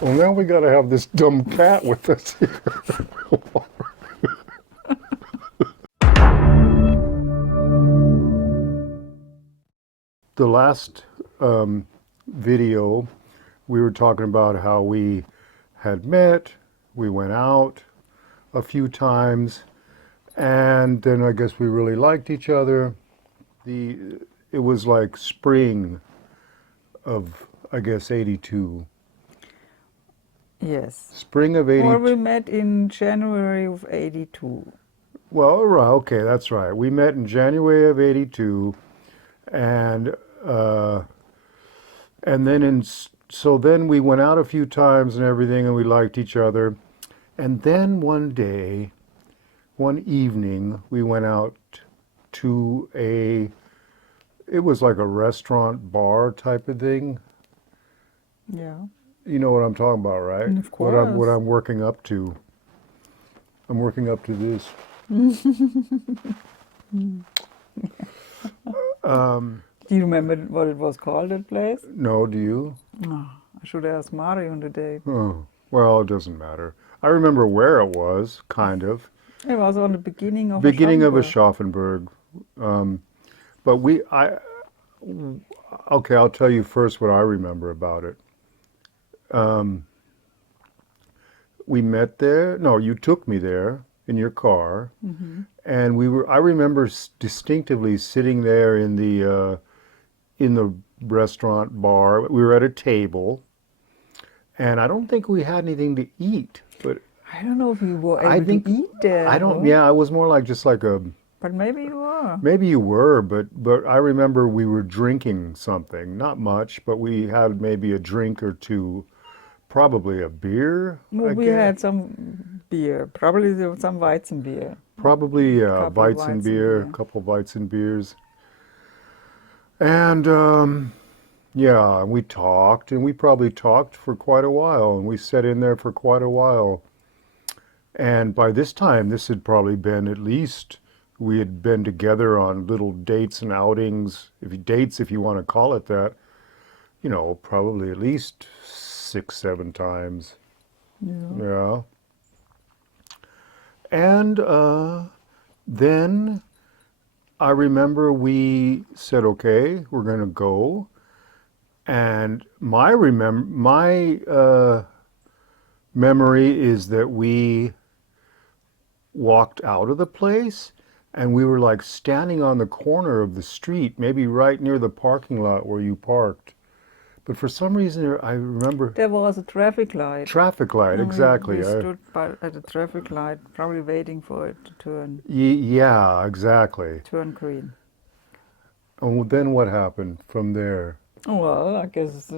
Well, now we got to have this dumb cat with us here. The last video, we were talking about how we had met, we went out a few times, and then I guess we really liked each other. It was like spring of, I guess, 82. Yes. Spring of Or we 82. met in January of 82. Well, right, okay, that's right. We met in January of 82, and uh, and then so then we went out a few times and everything, and we liked each other. And then one day, one evening, we went out to it was like a restaurant bar type of thing. Yeah. You know what I'm talking about, right? And of What course. I'm working up to. I'm working up to this. Um, Do you remember what it was called, that place? no, do you? Oh, I should ask Mario today. Oh, well, it doesn't matter. I remember where it was, kind of. It was on the beginning of Beginning of Aschaffenburg. Aschaffenburg. But okay, I'll tell you first what I remember about it. We met there. No, you took me there in your car, and I remember distinctively sitting there in the restaurant bar. We were at a table, and I don't think we had anything to eat, but I don't know if we were I able to think eat there, I don't. huh? Yeah, I was more like just like a. But maybe you were. Maybe you were, but I remember we were drinking something, not much, but we had maybe a drink or two, probably a beer, Well, I we guess. had some beer. Probably there was some Weizen beer. Probably A couple of Weizen Weizenbier, a beer. couple Weizenbiers. And yeah, we talked, and we probably talked for quite a while, and we sat in there for quite a while. And by this time, this had probably been at least we had been together on little dates and outings, if you want to call it that, probably at least 6, 7 times. Yeah. Yeah. And then I remember we said, okay, we're going to go. And my memory is that we walked out of the place and we were like standing on the corner of the street, maybe right near the parking lot where you parked. But for some reason, I remember There was a traffic light. traffic light, And exactly. we stood at the traffic light, probably waiting for it to Yeah, exactly. turn green. And then what happened from there? Well, I guess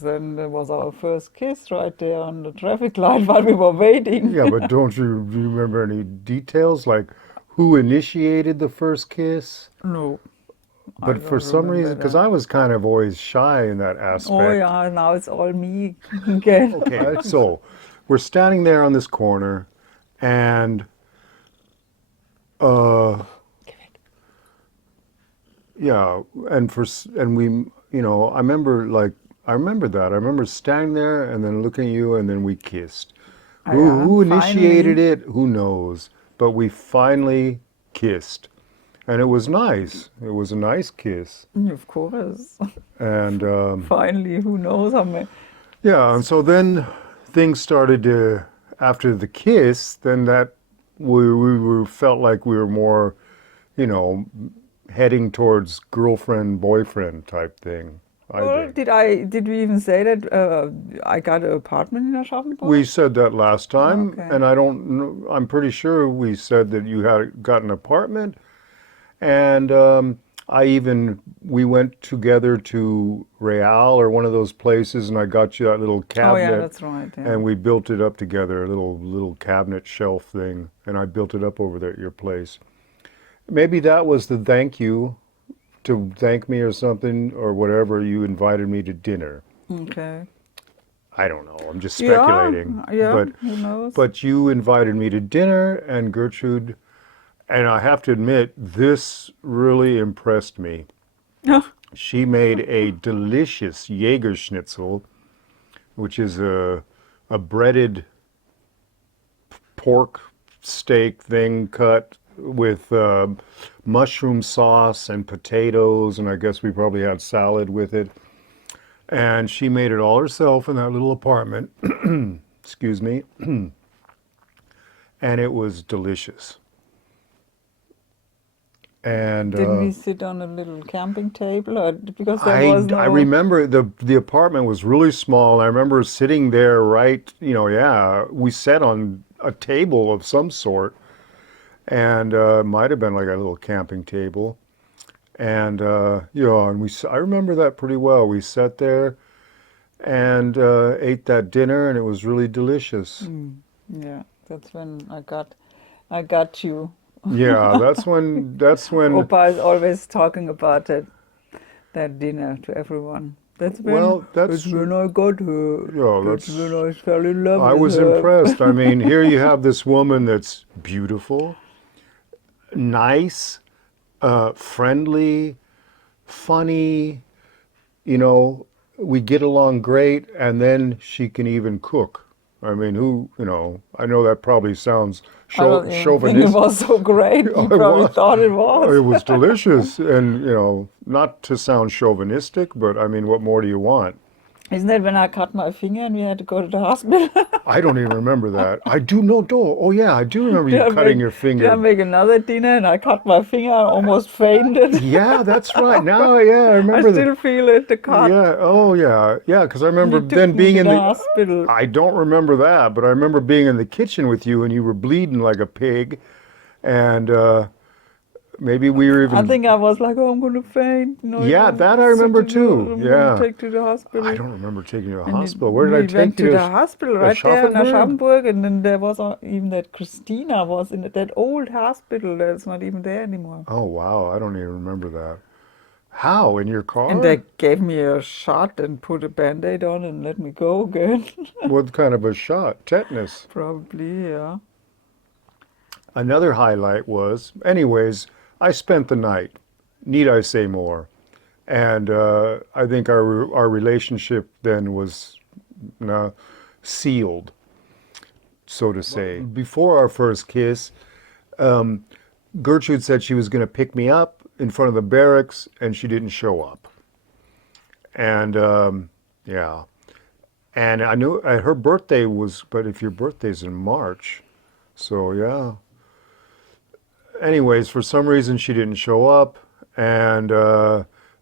then there was our first kiss right there on the traffic light while we were waiting. Yeah, but do you remember any details, like who initiated the first kiss? No, I But for don't some remember reason, because that. I was kind of always shy in that Oh aspect. yeah, now it's all me again. Okay, so we're standing there on this corner, and uh, yeah, and we, I remember that. I remember standing there and then looking at you, and then we kissed. Yeah, Who initiated finally. it? Who knows? But we finally kissed, and it was nice. It was a nice kiss, Of course. and Finally, who knows how many. yeah, and so then things started to after the kiss. Then that we were felt like we were more, you know, heading towards girlfriend boyfriend type thing. I Well, think did we even say that I got an apartment in we Aschaffenburg? said that last time, Okay. and I don't know. I'm pretty sure we said that you had got an apartment. And we went together to Real or one of those places, and I got you that little Oh yeah, cabinet, that's right. Yeah. and we built it up together, a little cabinet shelf thing, and I built it up over there at your place. Maybe that was the thank you to thank me or something or whatever. You invited me to dinner. Okay. I don't know. I'm just Yeah, speculating, yeah. Who knows? but you invited me to dinner, and Gertrude. And I have to admit, this really impressed me. She made a delicious Jägerschnitzel which is a breaded pork steak thing cut with mushroom sauce and potatoes, and I guess we probably had salad with it. And she made it all herself in that little apartment. Excuse me. And it was delicious. And Didn't we sit on a little camping table? Or because there was no. I remember the apartment was really small. I remember sitting there right, yeah, we sat on a table of some sort, and it might have been like a little camping table. And and I remember that pretty well. We sat there and ate that dinner, and it was really delicious. Yeah, that's when I got you. Yeah, that's when Opa is always talking about that dinner to everyone. well, That's when I got her. yeah, That's when I fell in love I with was her. impressed. I mean, here you have this woman that's beautiful, nice, friendly, funny, we get along great, and then she can even cook. I mean, I know that probably sounds I don't even think it chauvinistic. was so great. You It probably was. thought it It was. was delicious, and not to sound chauvinistic, but I mean, what more do you want? Isn't that when I cut my finger and we had to go to the hospital? I don't even remember that. I do know. Oh yeah, I do remember you cutting your Did I finger. make another dinner and I cut my finger and almost fainted? Yeah, that's right. Now, yeah, I I remember that. still feel it, the cut. Yeah. Oh, yeah. Yeah, because I remember You took then me being to in the the. hospital. I don't remember that, but I remember being in the kitchen with you and you were bleeding like a pig, and maybe we were I even. think I was like, oh, I'm going to faint. Yeah, that I remember too. I'm Yeah. going to take to the hospital. I don't remember taking you to the And hospital. Where did I we take went you to to? the hospital right there in Aschaffenburg? Aschaffenburg, and then there was even that Christina was in that old hospital that's not even there anymore. Oh wow, I don't even remember that. How? In your car? And they gave me a shot and put a band-aid on and let me go again. What kind of a shot? Tetanus. Probably, yeah. Another highlight was, anyways, I spent the night. Need I say more? And I think our relationship then was sealed, so to say. Before our first kiss, Gertrude said she was going to pick me up in front of the barracks, and she didn't show up. And yeah, and I knew her birthday was, but if your birthday's in March, so yeah. Anyways, for some reason she didn't show up, and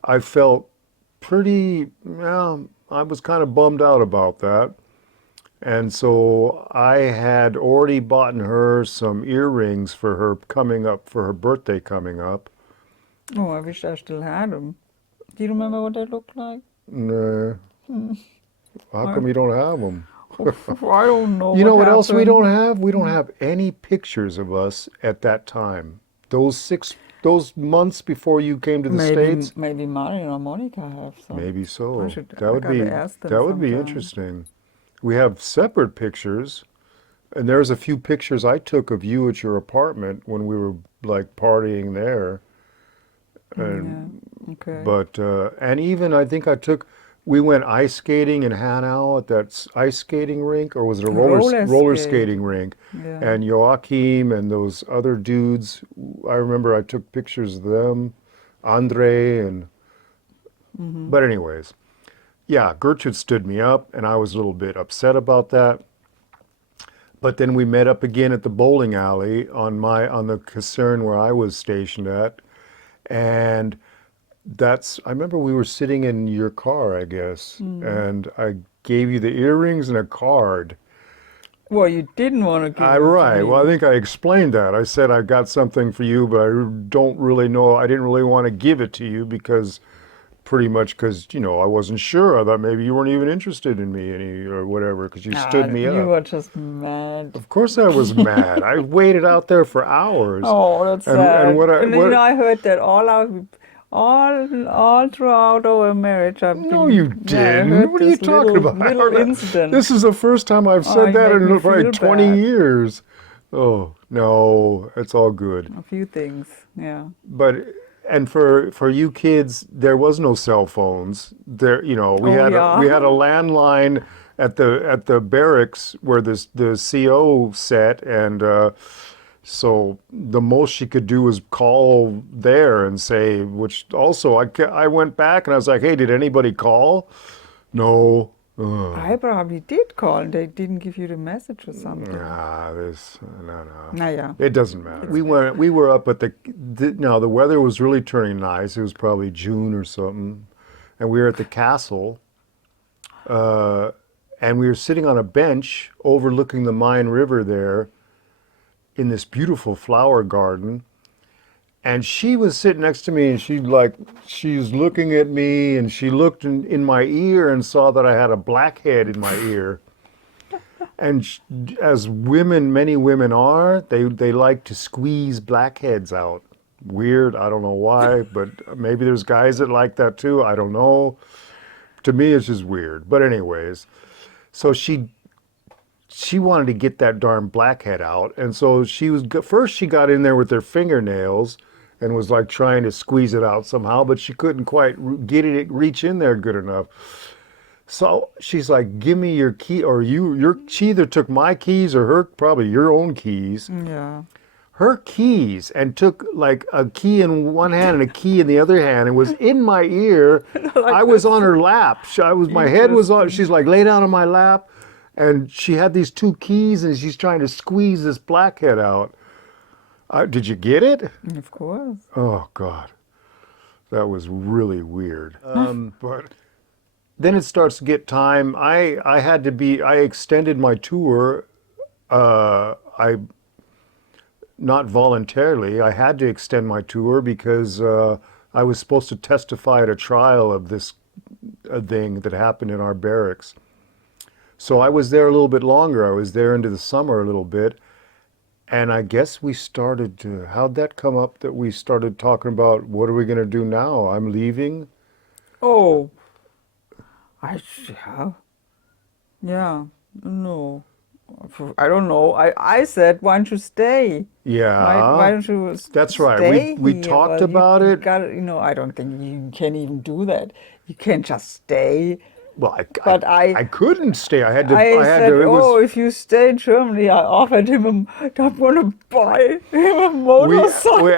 I felt pretty, yeah, I was kind of bummed out about that. And so I had already bought her some earrings for her coming up, for her birthday coming up. Oh, I wish I still had them. Do you remember what they looked like? Nah. How come you don't have them? I don't know. You know what else we happened. don't have? We don't have any pictures of us at that time. Those months before you came to the States? Maybe Marion or Monica have some. Maybe so. I gotta ask them That would be sometime. interesting. We have separate pictures, and there's a few pictures I took of you at your apartment when we were like partying there. And Yeah. Okay. but and even I think we went ice skating in Hanau at that ice skating rink, or was it a roller skating rink? Yeah. And Joachim and those other dudes, I remember I took pictures of them, Andre and. But anyways, yeah, Gertrude stood me up, and I was a little bit upset about that. But then we met up again at the bowling alley on the caserne where I was stationed at, and I remember we were sitting in your car, I guess, and I gave you the earrings and a card. Well, you didn't want to give them to Right. me. Well, I think I explained that. I said I got something for you, but I don't really know. I didn't really want to give it to you because I wasn't sure. I thought maybe you weren't even interested in me or whatever, because you stood me You up. were just mad. Of course I was mad. I waited out there for hours. Oh, that's And- sad. and what I- then, what- I heard that all throughout our marriage. No, you I didn't. heard What are you this talking little, about? Little incident. This is the first time I've Oh, said you that make in me probably feel 20 bad. years. Oh, no, it's all good. A few things, yeah. But and for you kids, there was no cell phones. We Oh, had yeah. we had a landline, at the barracks where the CO sat, and so the most she could do was call there and say, which also I went back and I was like, hey, did anybody call? No. I probably did call and they didn't give you the message or something. Nah, no. Naja. It doesn't matter. We were up at now the weather was really turning nice. It was probably June or something, and we were at the castle, and we were sitting on a bench overlooking the Main River there, in this beautiful flower garden. And she was sitting next to me, and she's looking at me, and she looked in my ear and saw that I had a blackhead in my ear. And as many women are, they like to squeeze blackheads out. Weird, I don't know why, but maybe there's guys that like that too. I don't know. To me, it's just weird. But anyways, so she wanted to get that darn blackhead out, and so first she got in there with her fingernails and was like trying to squeeze it out somehow, but she couldn't quite reach in there good enough. So she's like, give me your key, or she either took my keys or probably your own keys. Yeah. Her keys, and took like a key in one hand and a key in the other hand, and was in my ear. I was on her lap. My head was on, she's like, lay down on my lap. And she had these two keys and she's trying to squeeze this blackhead out. Did you get it? Of course. Oh, God. That was really weird. But then it starts to get time. I extended my tour. Not voluntarily. I had to extend my tour because I was supposed to testify at a trial of this thing that happened in our barracks. So I was there a little bit longer. I was there into the summer a little bit. And I guess how'd that come up that we started talking about, what are we going to do now? I'm leaving? Oh. Yeah. No. I don't know. I said, why don't you stay? Yeah. Why don't you That's right. stay We here? talked Well, about you it. I don't think you can even do that. You can't just stay. Well, But I couldn't stay. I had to. I said, It was, if you stay in Germany, I offered him I'm going to buy him a motorcycle. we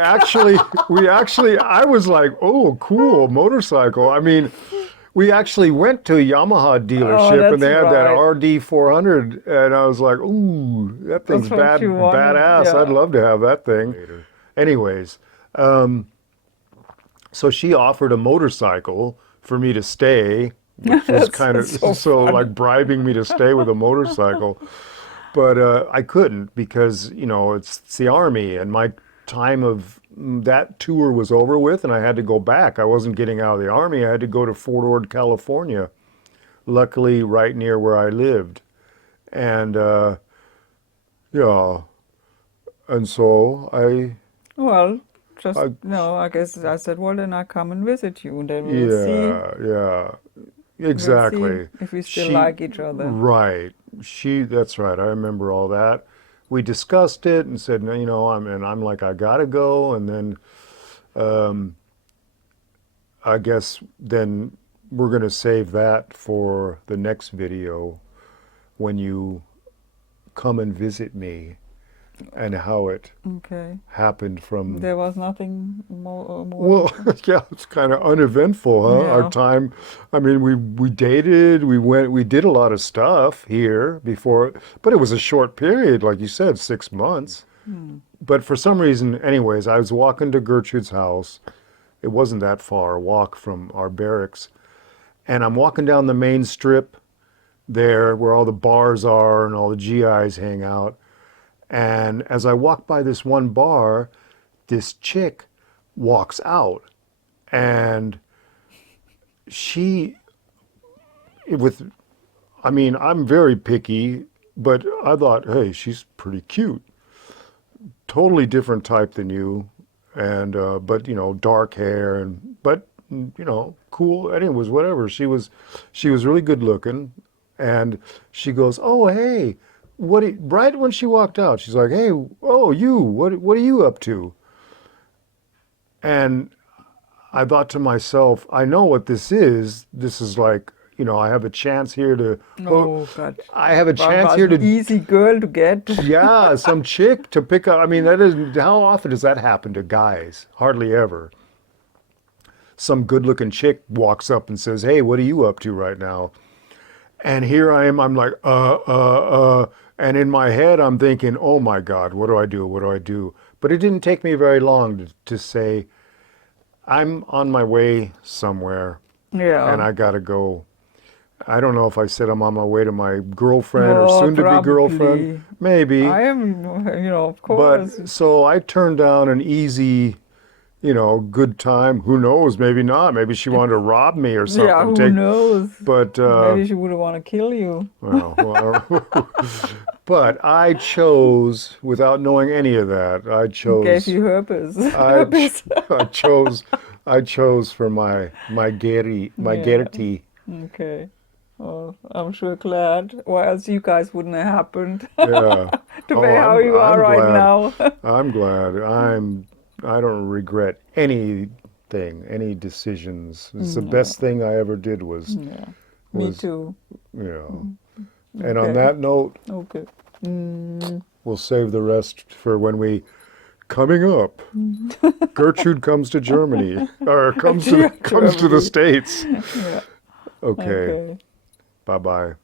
actually, I was like, oh, cool, motorcycle. I mean, we actually went to a Yamaha dealership and they had that RD 400, and I was like, ooh, that thing's That's what you wanted, badass. yeah. I'd love to have that thing. Anyways, so she offered a motorcycle for me to stay, which was kind of so like bribing me to stay with a motorcycle. But I couldn't because, it's the Army, and my time of that tour was over with, and I had to go back. I wasn't getting out of the Army. I had to go to Fort Ord, California, luckily right near where I lived. And, yeah, and so Well, I guess I said, well, then I come and visit you, and then we'll see. Yeah, exactly. We'll see if we still like each other. Right. That's right. I remember all that. We discussed it and said, I'm like, I gotta go. And then, I guess then we're gonna save that for the next video when you come and visit me, and how it happened from. There was nothing more. Well, yeah, it's kind of uneventful, huh? Yeah. Our time. I mean, we dated, we did a lot of stuff here before, but it was a short period, like you said, 6 months. But for some reason, anyways, I was walking to Gertrude's house. It wasn't that far a walk from our barracks. And I'm walking down the main strip there where all the bars are and all the GIs hang out. And as I walk by this one bar, this chick walks out, and I'm very picky, but I thought, hey, she's pretty cute. Totally different type than you, and but dark hair, but cool. Anyways, whatever. She was really good looking, and she goes, oh, hey. Right when she walked out, she's like, hey, oh, what are you up to? And I thought to myself, I know what this is. This is like, you know, I have a chance here to, Oh God. I have a That chance was here an to, easy girl to get. yeah, some chick to pick up. I mean, that is, how often does that happen to guys? Hardly ever. Some good-looking chick walks up and says, "Hey, what are you up to right now?" And here I am. I'm like, and in my head, I'm thinking, "Oh my God, what do I do? What do I do?" But it didn't take me very long to say, "I'm on my way somewhere, and Yeah. I gotta go." I don't know if I said I'm on my way to my girlfriend or Oh, soon-to-be girlfriend, probably. maybe. I am, of course. But so I turned down an easy, you know, good time. Who knows? Maybe not. Maybe she wanted to rob me or Yeah, something. who knows? But Maybe she would want to kill you. well, but I chose without knowing any of that. Gave you herpes. I, ch- Herpes. I chose, I chose for my Yeah. Gertie. Okay. Well, I'm sure glad, or else you guys wouldn't have happened Yeah. to be Oh, how you are I'm right glad. now. I'm glad. I don't regret anything, any decisions. It's the Yeah. best thing I ever did Yeah. Me was, too. you know. And on Okay. that note, Okay. Mm. we'll save the rest for when we coming up. Gertrude comes to Germany or comes to the Germany. States. Yeah. Okay. Okay. Bye-bye.